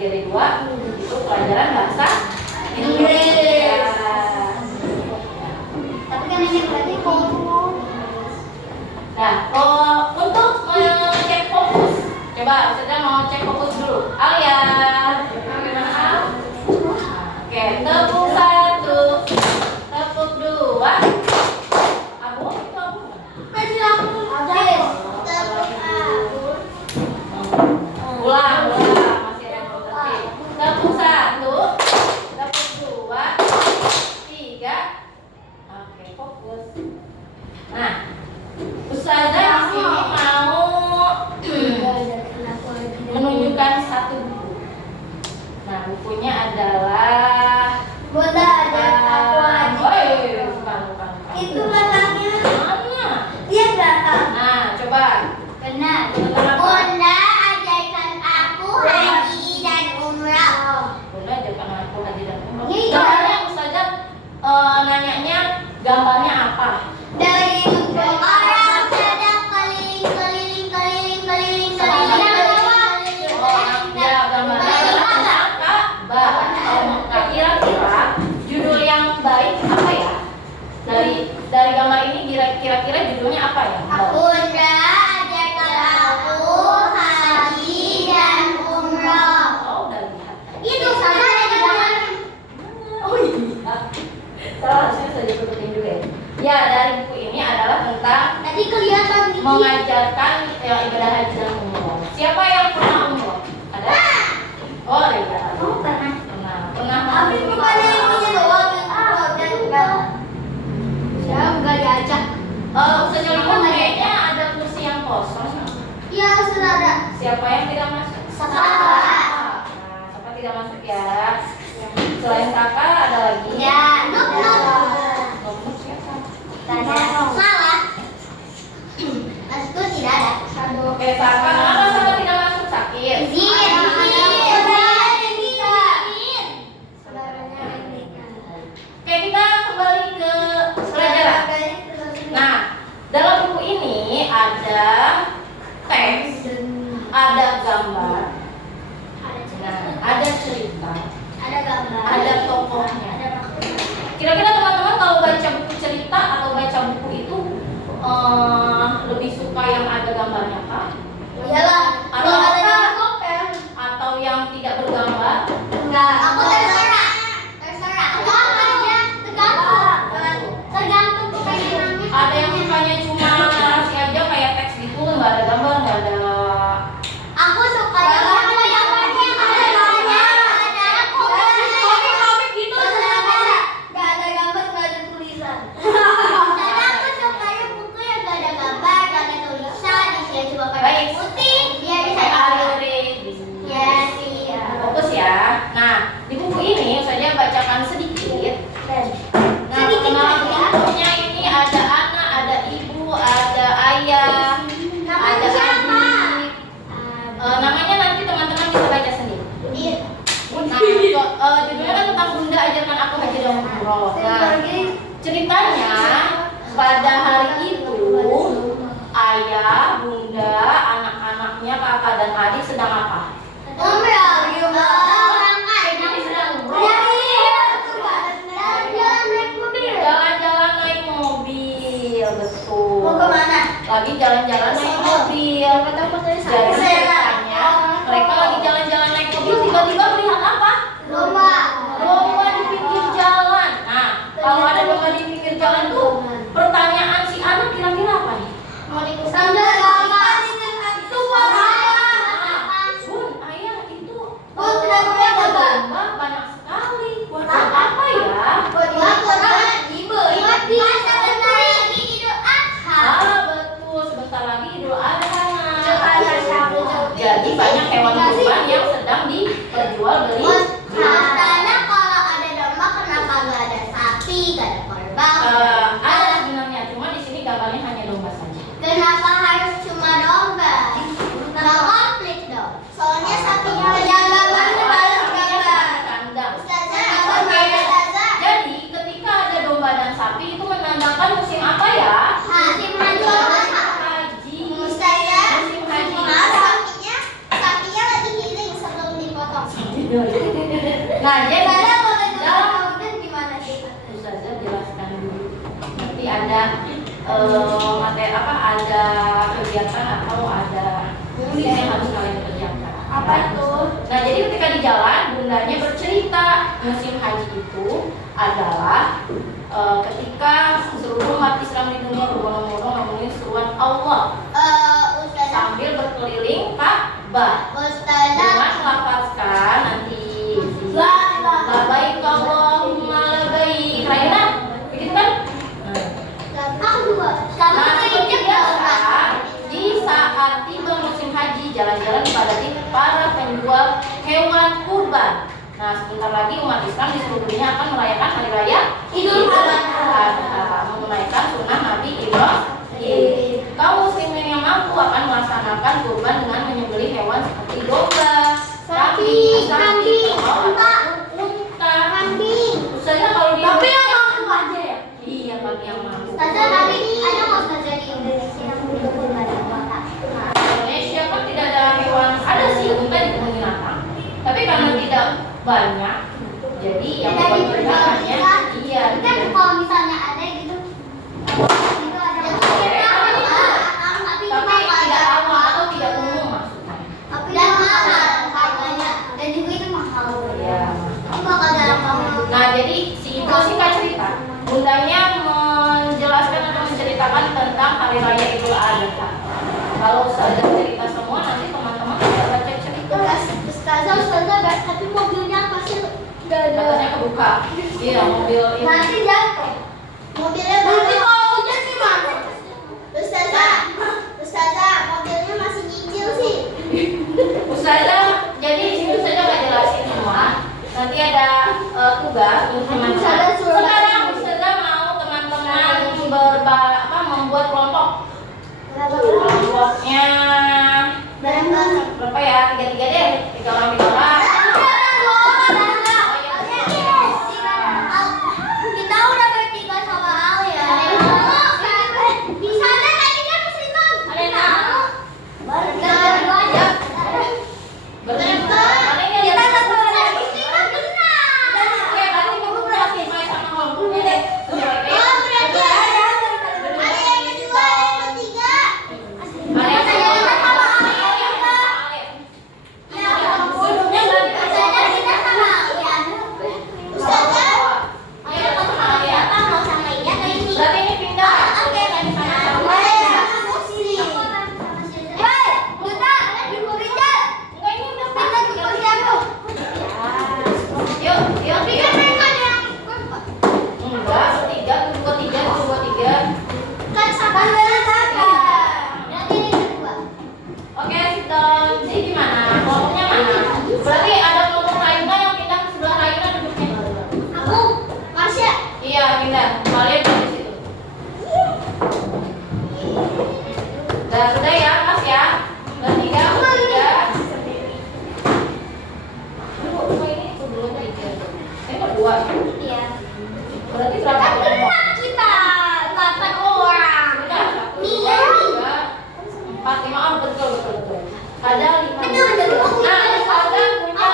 jadi 2 itu pelajaran bahasa Inggris. Tapi kan ini berarti fokus. Nah, untuk mengecek fokus, coba Ustazah mau cek fokus dulu. Alia, bagaimana Al? Oke, tepuk 1, tepuk 2. Abu, itu Abu. Masih aku. Ulang, masih ada yang belum tertib. Tepuk 1, tepuk 2, 3. Oke, fokus. Nah, Ustazah di sini mau menunjukkan satu buku. Nah, bukunya adalah Bunda ajak aku aja. bukan. Itu belakangnya. Mana? Dia belakang. Nah, coba. Benar. Benar. Bunda ajarkan aku haji dan umrah. Bunda ajarkan aku haji dan umroh. Iya. Gambarnya Ustazah nanyanya gambarnya apa? Dari orang sedang keliling. Ya, gambarnya adalah tentang Ka'bah atau Mekah. Kira-kira judul yang baik apa ya? Dari gambar ini kira-kira judulnya apa ya? Bunda ajarkan aku haji dan umrah. Oh, udah lihat. Itu sama ada gambar. Oh iya. Salah, harusnya saya ikutin juga ya. Ya, dari buku ini adalah tentang Tadi kelihatan dikit. mengajarkan ibadah haji dan umroh. Siapa yang pernah umroh? Ada? Oh iya. Oh, pernah. Pernah. Habis bukannya ininya doang dan enggak. Ya, enggak diajak. Ustazah Lina kayaknya ada kursi yang kosong. Iya, sudah ada. Siapa yang tidak masuk? Saka. Nah, Saka tidak masuk ya. Selain Saka ada lagi. Ya, Nuk. Nuk siapa? Salah. Masuk tidak ada. Oke, Saka. Kenapa Saka tidak masuk? Sakit. Izin. Oke, kita kembali ke pelajaran. Nah, dalam buku ini ada teks, ada gambar, ada cerita, Ada gambar. ada tokohnya. Ada maksudnya. Kira-kira teman-teman kalau baca buku cerita atau baca buku itu lebih suka yang ada gambarnya kah? Iyalah. Atau Kalau ada apa? gambar kopel. Atau yang tidak bergambar? Enggak. Aku terserah. Aku apa aja. Tergantung kepengenannya. Ada yang sukanya cuma narasi aja kayak teks gitu, nggak ada gambar, nggak ada. Aku suka yang ada gambarnya. Ada gambarnya. Ada Komik gitu. Gak ada gambar, gak ada tulisan. Karena aku sukanya buku yang gak ada gambar, gak ada tulisan, isinya cuma Baik. kayak putih. Dia bisa Ya sih. Fokus ya. Nah, di buku ini saya bacakan sedikit. Nah, Sedikit perkenalan saja. bentuknya ini ada anak, ada ibu, ada ayah, Namanya ada siapa? adik. Namanya nanti teman-teman bisa baca sendiri. Iya. Nah, judulnya kan tentang Bunda ajarkan aku haji dan umroh. Nah, ceritanya pada hari itu ayah, bunda, anak-anaknya, kakak dan adik sedang apa? Jadi sedang umroh. Jalan-jalan naik mobil, betul. Mau kemana? Lagi jalan-jalan naik mobil. Jadi ceritanya mereka lagi jalan-jalan naik mobil tiba-tiba melihat apa? Lomba. Lomba di pinggir jalan. Nah, kalau ada lomba di pinggir jalan tuh pertanyaan si anak kira-kira apa nih? Mau diikutan nggak? Itu buat apa? Bun, ayah itu Bun, tidak boleh ada lomba. lomba banyak sekali. Buat apa ya? Betul. Sebentar lagi Idul Adha. Jadi banyak hewan kurban yang sedang diperjualbelikan. Ada sebenarnya, cuma di sini gambarnya hanya domba saja. Kenapa harus cuma domba? Nggak komplit dong. Soalnya sapinya yang gambarnya baru gambar. Kandang. Ustazah, Oke. Ustazah. Jadi ketika ada domba dan sapi itu menandakan musim apa ya? Musim haji. Haji. Ustazah, Musim haji. sapinya lagi healing. materi apa, ada kegiatan atau ada yang harus kalian kerjakan. Apa itu? Nah, jadi ketika di jalan bundanya bercerita musim haji itu adalah ketika seluruh umat Islam di dunia berbondong-bondong ngomongin seruan Allah Ustazah. sambil berkeliling Ka'bah Ustazah. dengan melafazkan nanti labaik Allahumma labaik. Kalian begitu kan? Aku dua. Kamu Nah, seperti keinjek biasa, di saat tiba musim haji, jalan-jalan dipadati para penjual hewan kurban. Nah, sebentar lagi umat Islam di seluruh dunia akan merayakan hari raya Idul Adha, menunaikan sunnah Nabi Ibrahim. Kaum muslimin yang mampu akan melaksanakan kurban dengan menyembelih hewan seperti domba, sapi, kambing, unta. kambing. Ustazah kalau di Tapi yang mampu aja ya. iya, bagi yang mampu. Ustazah, tapi ada nggak ustazah di Indonesia yang punya kurban apa? Indonesia kan tidak ada hewan, ada sih unta di kebun binatang, tapi karena tidak banyak, jadi yang Tidak buat kita hanya diperjualbelikan. iya. Kan kalau misalnya ada gitu, itu ada. Tapi Tapi tidak awal atau tidak umum maksudnya. Tapi dan mahal harganya, dan juga itu mahal. Ya. Aku bakal dalam kamu. Nah, jadi si ibu singkat cerita, bundanya menjelaskan atau menceritakan tentang hari raya Idul Adha. Kalau saya cerita semua, nanti teman-teman bisa baca cerita. Ustazah, tapi mobilnya pasti nggak ada. Katanya kebuka. Iya, mobil ini. Nanti jatuh. Mobilnya nanti kalau hujan gimana? Ustazah, mobilnya masih nyicil sih. Ustazah, jadi di sini Ustazah nggak jelasin semua. Nanti ada tugas untuk teman-teman. Sekarang Ustazah mau teman-teman membuat kelompok. Kelompoknya berapa ya? 3 deh. 3 orang 3 orang. Kita udah bertiga sama Al ya. Di sana tadi kan musliman. Ada yang tahu? Berdua aja. Kita satu orang musliman benar. Oke, berarti kamu berhasil main sama kelompoknya deh. Oh, berarti ada yang kedua, ada yang ketiga. Ada yang Kita sama Al ya. sebelumnya Ustazah, kita sama Al ya. Ustazah, ayo kita sama Al ya. Mau sama Iya atau ini? berarti ini pindah. Oke, Di sana sama. Enggak, ini udah Yuk, yuk, yuk. Enggak, 3, 2, 3. Oke, Siton. Jadi gimana? Kelompoknya mana? Berarti ada kelompok Raina yang pindah ke sebelah Raina duduknya. Iya, pindah. Kalian di situ. Sudah ya, Mas ya. Bertiga, bertiga. Kok ini dulu 3. Ini berdua. Berarti berapa kelompok? Udah, 1, 2, 3, 4, 5. Oh, betul. Ada 5. Betul, betul. Nah, Ustazah punya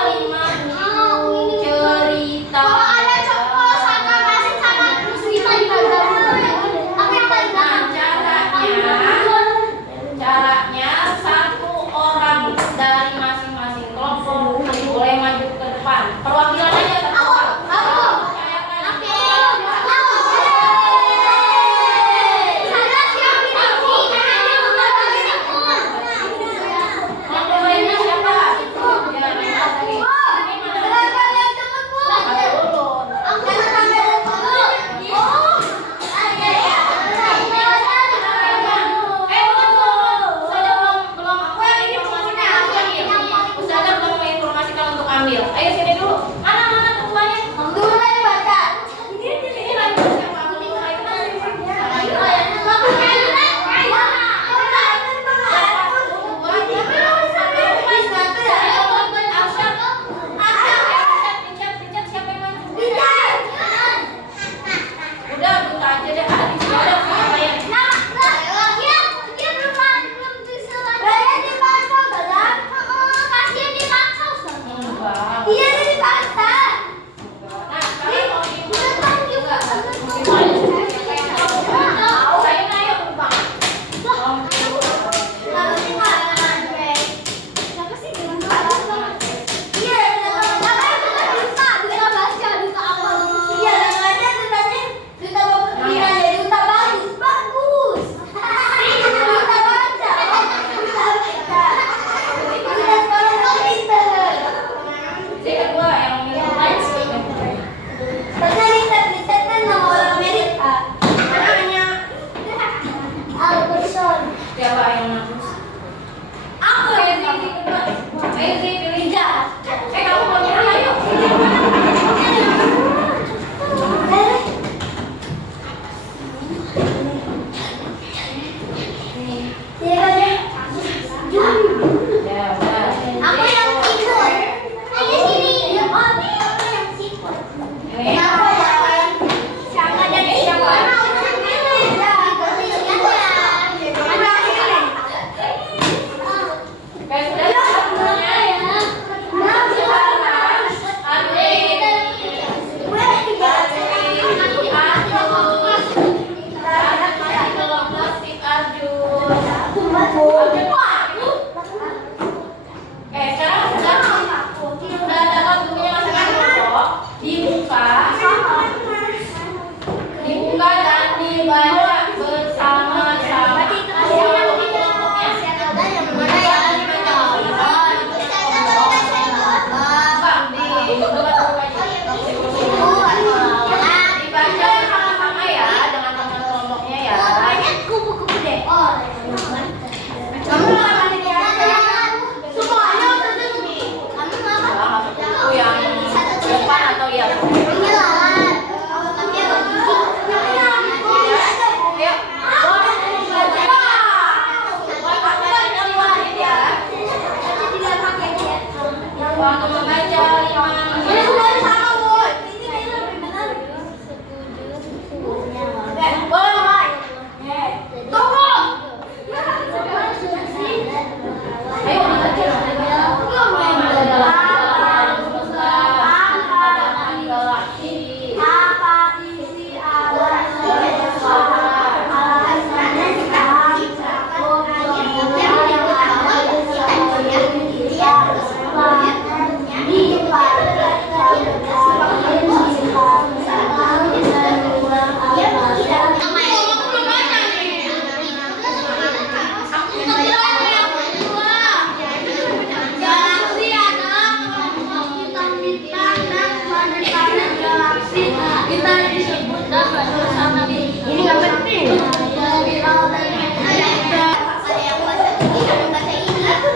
Waktu membaca 5. Ini semua sama, boy. Ini kayaknya lebih benar. Boy, boy. Tunggu. Ayo kita Apa isi galaksi adalah kelompok bintang-bintang dan planet-planet galaksi. Kita disebut bersama ini nggak penting.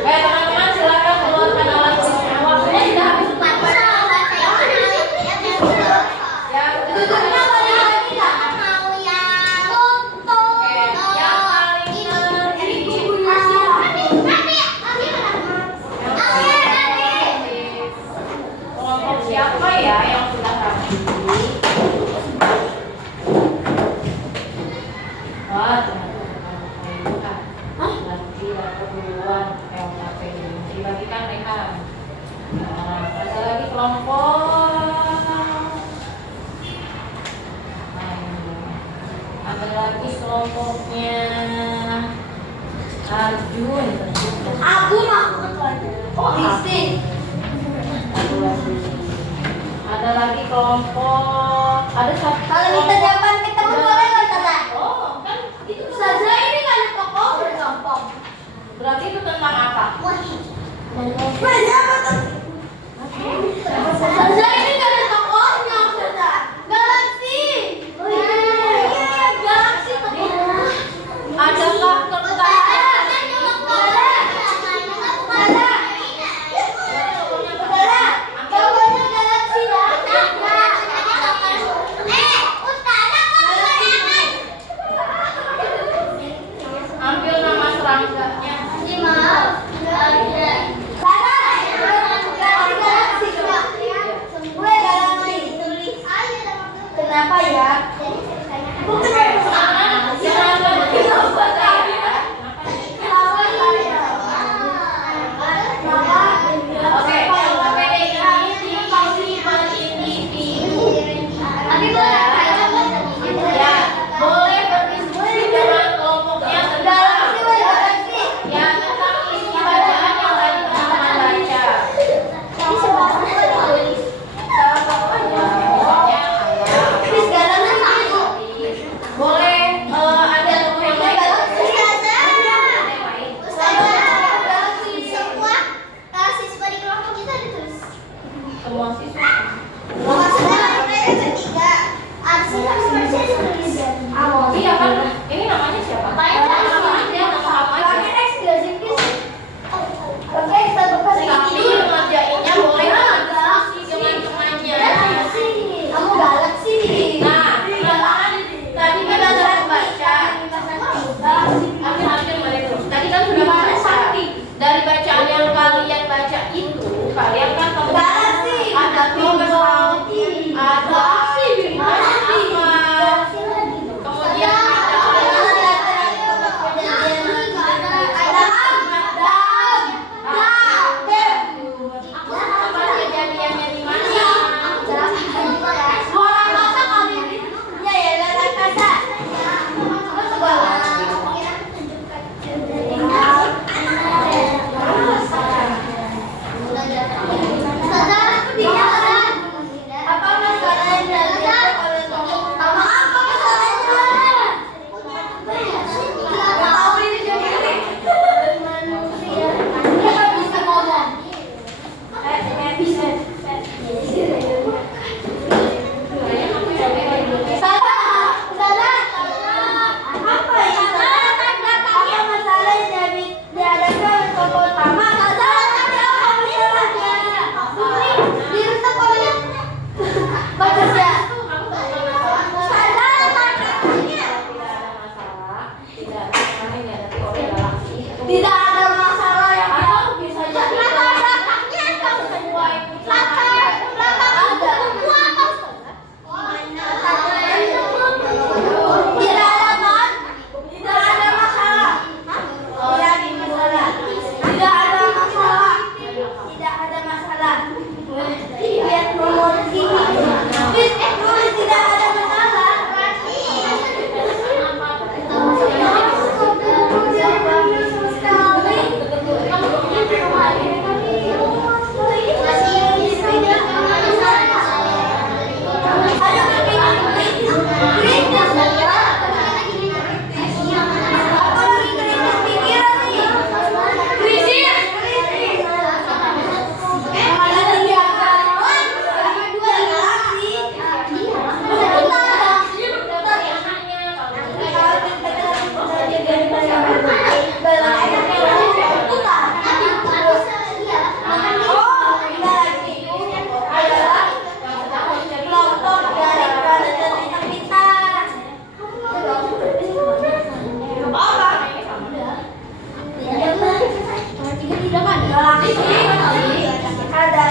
teman-teman silakan keluarkan alat tulisnya. Waktunya sudah habis. Ya, Tutupnya boleh lagi nggak? yang paling kelompok siapa ya yang sudah rapi? Wah, teman-teman. Nanti keduluan LKP dibagikan Rehan. Nah, ada lagi kelompok. Ada lagi kelompoknya Arjun. Abu aku ketuanya. Listrik. Ada lagi kelompok. Ada satu. Kalau kita jawaban ketemu boleh nggak, Tata? Oh, kan itu Saja ini nggak ada tokoh berkelompok. berarti itu tentang apa? Saja apa tuh? Saja ini nggak ada tokohnya, Saja. Galaksi. Galaksi tokoh. Adakah tentang Jawabannya galaksi ya. ambil nama serangganya? Maaf.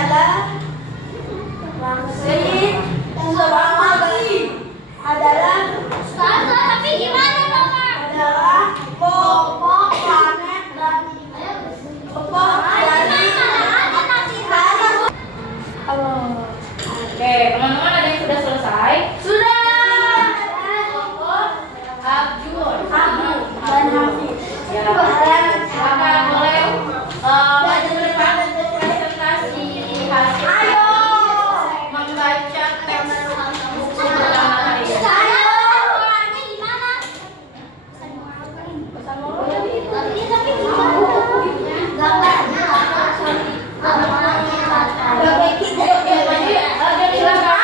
adalah maksud adalah tapi gimana dong? Adalah pokok planet dan pokok dari Oke, teman-teman ada yang sudah selesai? sudah. Pokok Abjur. Dan Hafiz. Ya. Silakan boleh maju ke depan presentasi hasil. Ayo. Membaca teks buku pertama hari ini. Orangnya gimana? Pesan moral tadi. Tapi gambarnya Oke, maju ya. Oke, silakan.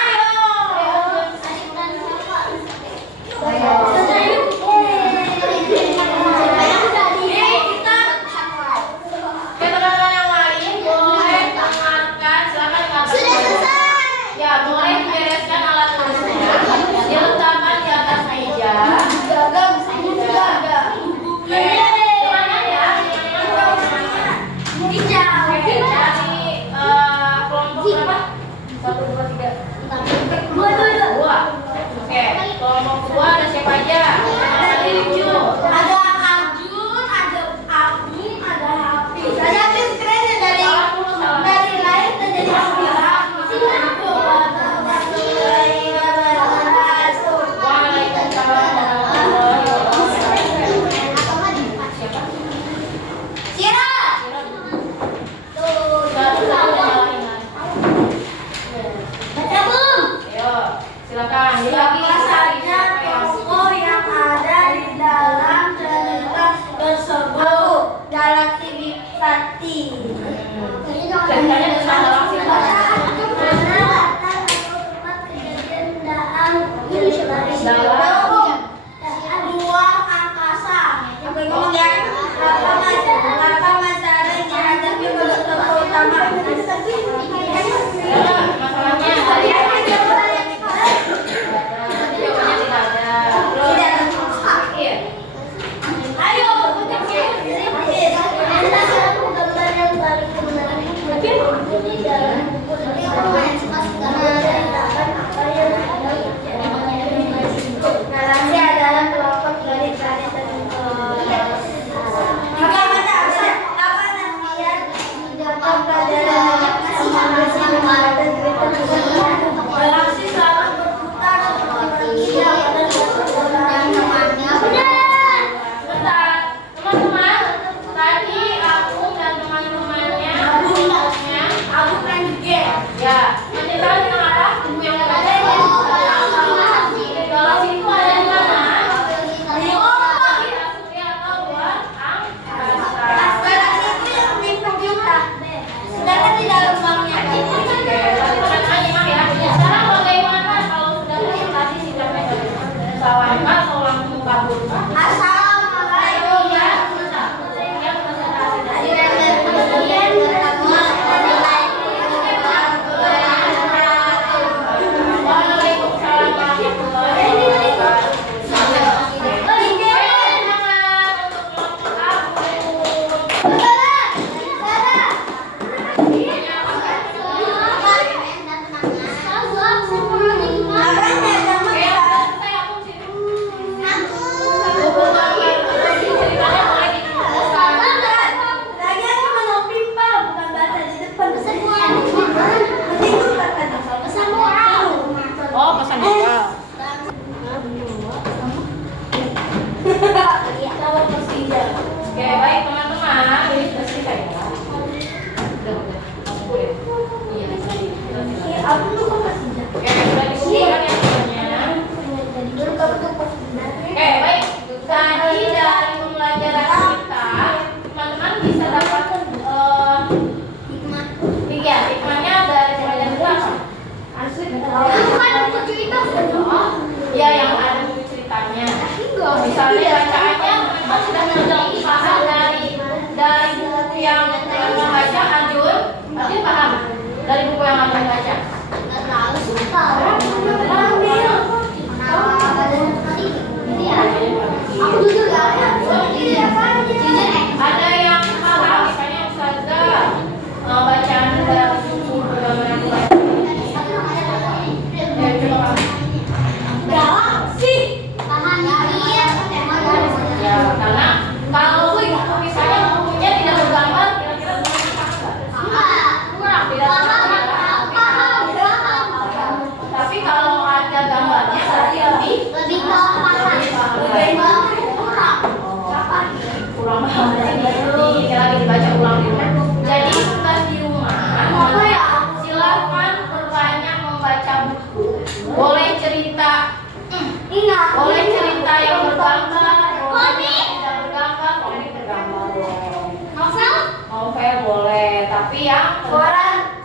Oke, teman-teman yang lain boleh tangankan, silakan diangkat. Ya, boleh bereskan alat tulisnya. Diletakkan di atas meja. Teman-teman ya, Oke, dari kelompok berapa? 1, 2, 3. 2. Oke, kelompok 2 ada siapa aja? Kenalkan diri dulu. Ada Arjun, ada Agung, ada Hafiz. Ada Hafiz keren ya dari lahir dan jadi Hafiz. Waalaikumsalam warahmatullahi wabarakatuh. Siapa? Sira. Baca belum? Ayo, silakan. Siapa saja tokoh yang ada di dalam cerita tersebut? Galaksi Bipati. Ceritanya tentang galaksi apa? Ruang angkasa. Aku ngomong ya. Apa masalah yang dihadapi penduduk utama? Ya, masalahnya tadi jawabannya tidak ada. Terus, iya. Ayo, galaksi adalah kelompok dari planet tertentu. Jika pada apa namanya dapat pelajaran galaksi selalu berputar seperti manusia pada suatu temannya. Sebentar, teman-teman. Tadi aku dan teman-temannya Aku main game. ya, menceritakan tentang apa? Buku yang berbeda. Galaksi itu ada di mana? Di otak. Di surya atau luar angkasa. Galaksi itu yang mimpi kita. Sedangkan di dalam ruangnya Oke, tapi teman-teman nyimak ya. Sekarang bagaimana kalau sudah presentasi sikapnya bagaimana? Salah atau langsung kabur? Assalamualaikum Ya, yang presentasi dari Waalaikumsalam warahmatullahi wabarakatuh. Semangat untuk kelompok aku. Oke, saya aku situ. Buku gambar ceritanya boleh dituliskan. Oh, pesan moral. Oke, baik teman-teman, ini sudah selesai ya. Udah. Iya, Oke, sudah dikumpulkan ya semuanya. Oke, baik. Tadi dari pembelajaran kita, teman-teman bisa dapat tiga hikmahnya dari pembelajaran itu apa? Ya, yang ada buku ceritanya. Misalnya bacaannya teman-teman sudah mengerti paham dari buku yang teman membaca, Arjun. Arjun paham dari buku yang Arjun baca. Aku jujur gak ada. Ada yang paham, misalnya Ustazah tapi yang Koran.